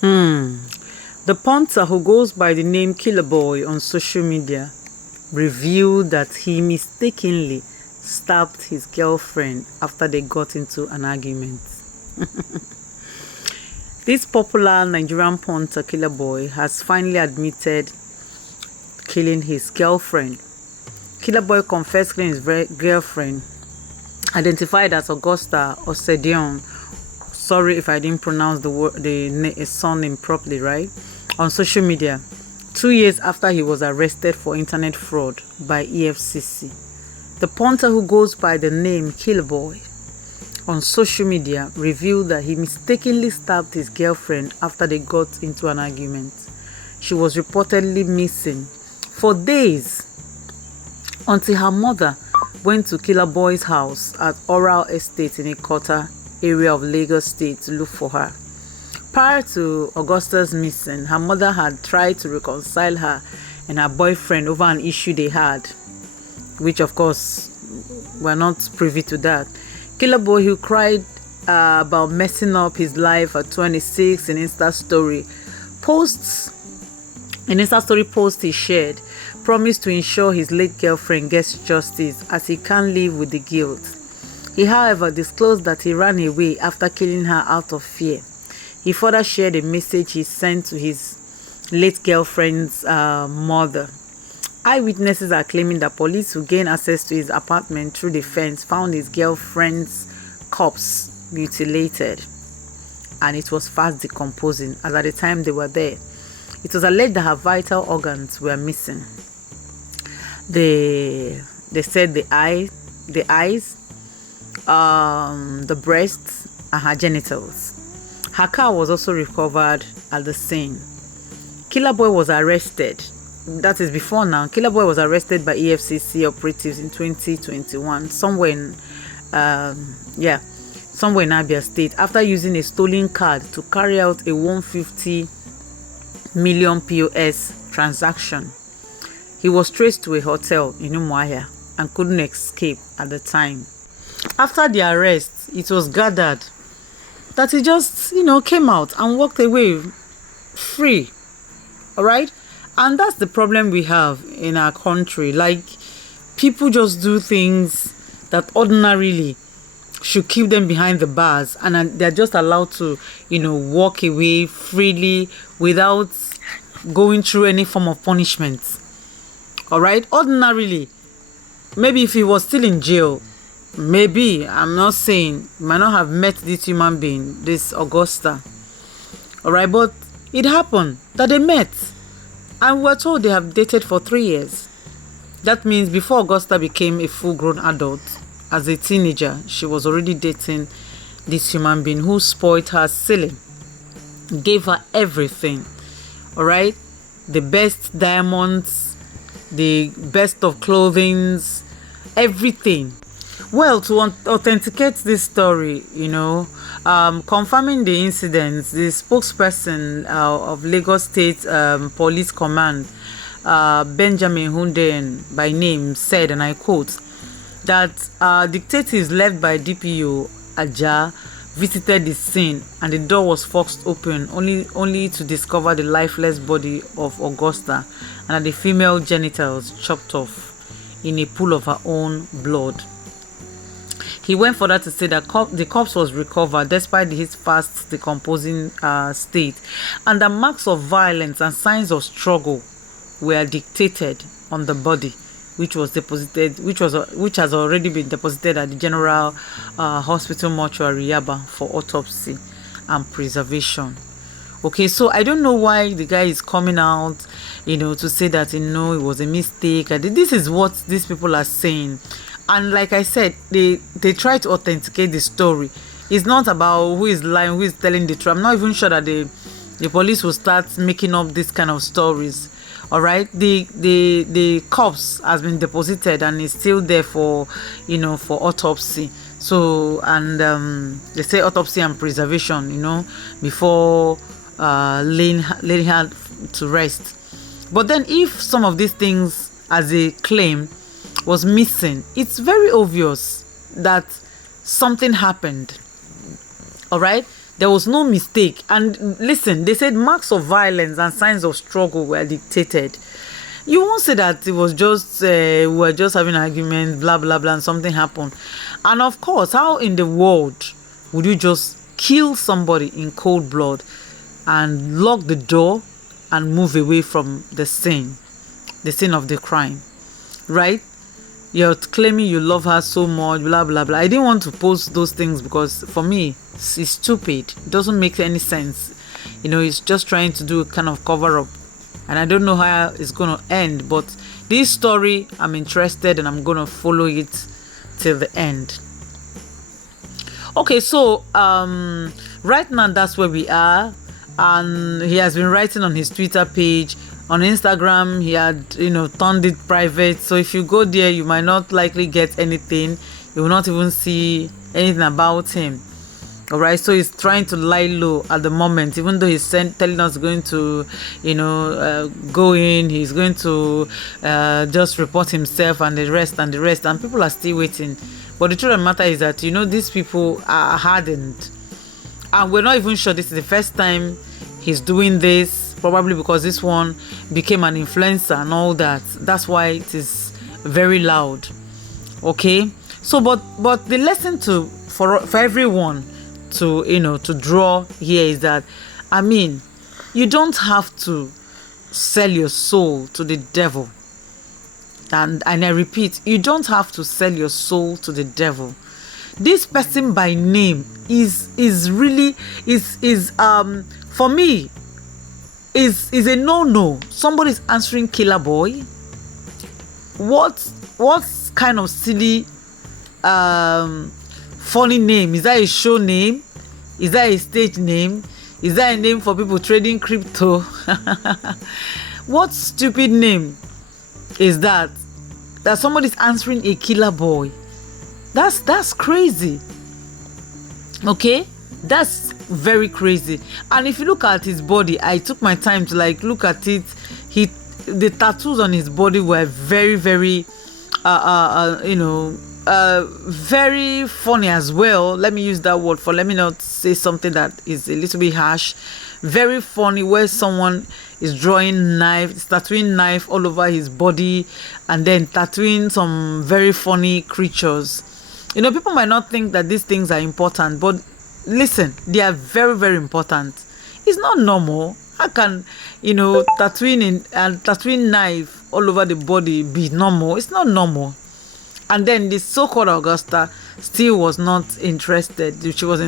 The punter who goes by the name KILLERBOY on social media revealed that he mistakenly stabbed his girlfriend after they got into an argument. This popular Nigerian punter KILLERBOY has finally admitted killing his girlfriend. KILLERBOY confessed killing his girlfriend, identified as Augusta Osedion. Sorry if I didn't pronounce the surname properly, right? On social media, 2 years after he was arrested for internet fraud by EFCC. The punter who goes by the name KILLERBOY on social media revealed that he mistakenly stabbed his girlfriend after they got into an argument. She was reportedly missing for days until her mother went to KILLERBOY's house at Augusta Estate in Ikota area of Lagos State to look for her. Prior to Augusta's missing, her mother had tried to reconcile her and her boyfriend over an issue they had, which of course we're not privy to that. KILLERBOY, who cried about messing up his life at 26 in Insta story post he shared, promised to ensure his late girlfriend gets justice as he can't live with the guilt. He, however, disclosed that he ran away after killing her out of fear. He further shared a message he sent to his late girlfriend's mother. Eyewitnesses are claiming that police who gained access to his apartment through the fence found his girlfriend's corpse mutilated, and it was fast decomposing as at the time they were there. It was alleged that her vital organs were missing. They said the eyes, the breasts, and her genitals. Her car was also recovered at the scene. KILLERBOY was arrested. That is before now. KILLERBOY was arrested by EFCC operatives in 2021, somewhere in Abia State, after using a stolen card to carry out a 150 million POS transaction. He was traced to a hotel in Umuahia and couldn't escape at the time. After the arrest, it was gathered that he just, came out and walked away free. All right? And that's the problem we have in our country. Like, people just do things that ordinarily should keep them behind the bars, and they're just allowed to, walk away freely without going through any form of punishment. All right? Ordinarily, maybe if he was still in jail, maybe, I'm not saying, might not have met this human being, this Augusta. All right, but it happened that they met, and we're told they have dated for 3 years. That means before Augusta became a full-grown adult, as a teenager, she was already dating this human being who spoiled her silly, gave her everything. All right, the best diamonds, the best of clothing, everything. Well, to authenticate this story, confirming the incidents, the spokesperson of Lagos State Police Command, Benjamin Hundeyin by name, said, and I quote, that detectives led by DPO Ajah visited the scene and the door was forced open only to discover the lifeless body of Augusta and the female genitals chopped off in a pool of her own blood. He went further to say that the corpse was recovered despite his fast decomposing state, and the marks of violence and signs of struggle were dictated on the body, which has already been deposited at the General Hospital Mortuary Yaba for autopsy and preservation. Okay, so I don't know why the guy is coming out, to say that it was a mistake. This is what these people are saying. And like I said, they try to authenticate the story. It's not about who is lying, who is telling the truth. I'm not even sure that the police will start making up this kind of stories. All right, the corpse has been deposited and is still there for autopsy. So, and they say autopsy and preservation, before laying her to rest. But then, if some of these things, as they claim, was missing, it's very obvious that something happened. All right, There was no mistake. And listen, they said marks of violence and signs of struggle were dictated. You won't say that it was just we were just having an argument, blah blah blah, and something happened. And of course, how in the world would you just kill somebody in cold blood and lock the door and move away from the scene of the crime, right? You're claiming you love her so much, blah blah blah. I didn't want to post those things because for me it's stupid. It doesn't make any sense. It's just trying to do a kind of cover up, and I don't know how it's gonna end. But this story, I'm interested, and I'm gonna follow it till the end. Okay, so right now that's where we are, and he has been writing on his Twitter page. On Instagram, he had, turned it private. So if you go there, you might not likely get anything. You will not even see anything about him. All right. So he's trying to lie low at the moment, even though he's telling us going to, go in. He's going to just report himself and the rest. And people are still waiting. But the truth of the matter is that, these people are hardened. And we're not even sure this is the first time he's doing this. Probably because this one became an influencer and all that. That's why it is very loud. Okay. So, but the lesson for everyone to draw here is that, you don't have to sell your soul to the devil. And I repeat, you don't have to sell your soul to the devil. This person by name is really for me is a no. Somebody's answering KILLERBOY. What kind of silly funny name? Is that a show name? Is that a stage name? Is that a name for people trading crypto? What stupid name is that somebody's answering a KILLERBOY? That's crazy. Okay, that's very crazy. And if you look at his body, I took my time to look at it. The tattoos on his body were very, very very funny as well. Let me use that word let me not say something that is a little bit harsh. Very funny, where someone is tattooing knife all over his body, and then tattooing some very funny creatures. People might not think that these things are important, but listen, they are very, very important. It's not normal. How can tattooing knife all over the body be normal? It's not normal. And then the so-called Augusta still was not interested. She was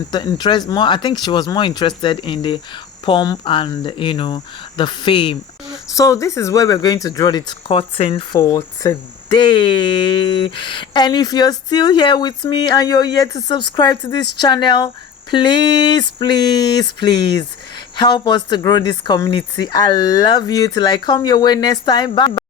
more. I think she was more interested in the pomp and the fame. So this is where we're going to draw the curtain for today. And if you're still here with me and you're yet to subscribe to this channel, please help us to grow this community. I love you. Till I come your way next time. Bye.